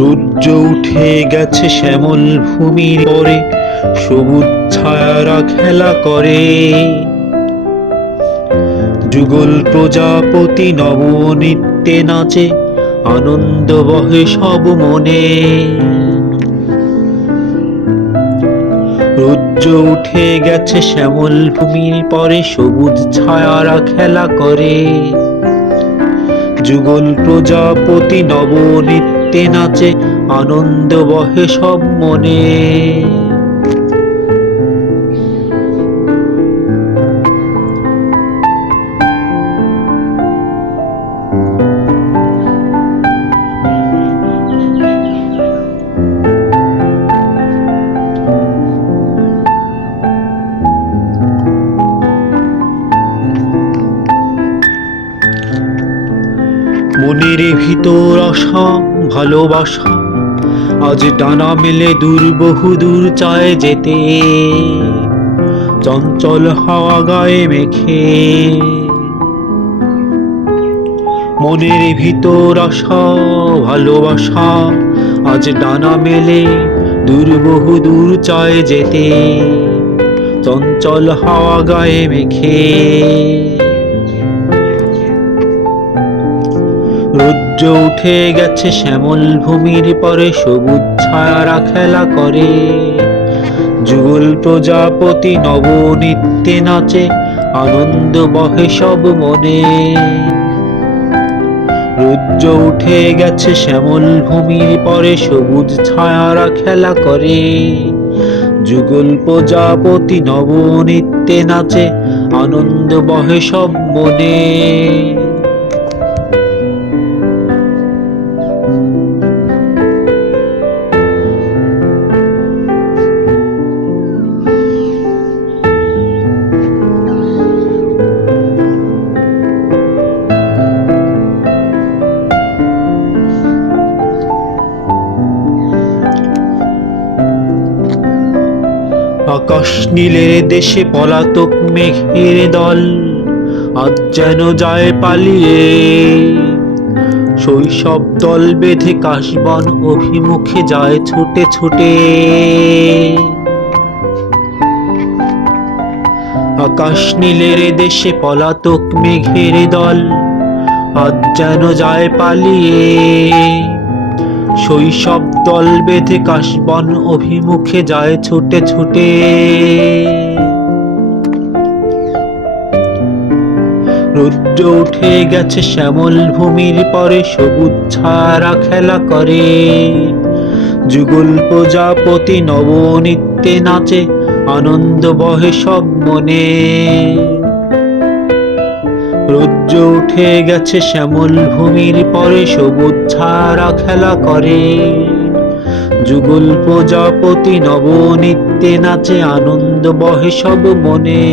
রুদ্র উঠে গেছে শ্যামল ভূমির পরে, সবুজ ছায়ারা খেলা করে। যুগল প্রজাপতি নবনিত্যে নাচে, আনন্দ বহে সব মনে। রুদ্র উঠে গেছে শ্যামল ভূমির পরে, সবুজ ছায়ারা খেলা করে। যুগল প্রজাপতি নবনিত্যে নাচে আনন্দ বহে সব মনে। মনের ভিতর আশা ভালোবাসা। আজ ডানা মেলে দূর, বহু দূর চায় যেতে। চঞ্চল হাওয়া গায়ে মেখে। মনের ভিতর আশা ভালোবাসা, আজ ডানা মেলে দূর, বহু দূর চায় যেতে। চঞ্চল হাওয়া গায়ে মেখে। রৌদ্র উঠে গেছে শ্যামল ভূমির পরে, সবুজ ছায়ারা খেলা করে। যুগল প্রজাপতি নবনিত্যে নাচে, আনন্দ বহে সব মনে। রৌদ্র উঠে গেছে শ্যামল ভূমির পরে, সবুজ ছায়ারা খেলা করে। যুগল প্রজাপতি নবনিত্যে নাচে, আনন্দ বহে সব মনে। আকাশ নীলের দেশে পলাতক মেঘের দল। আজ যেন যায় পালিয়ে। শৈশব দল বেঁধে কাশবন অভিমুখে যায় ছুটে ছুটে। আকাশ নীলের দেশে পলাতক মেঘের দল। আজ যেন যায় পালিয়ে। শৈশব দল বেঁধে কাশবন অভিমুখে যায় ছুটে ছুটে। রুদ্র উঠে গেছে শ্যামল ভূমির পরে, সবুজ ছাড়া খেলা করে। যুগল প্রজাপতি নবনিত্যে নাচে, আনন্দ বহে সব মনে। রৌদ্র উঠে গেছে শ্যামল ভূমির পরে, সবুজ ছাড়া খেলা করে। যুগল প্রজাপতি নবনিত্যে নাচে, আনন্দ বহে সব মনে।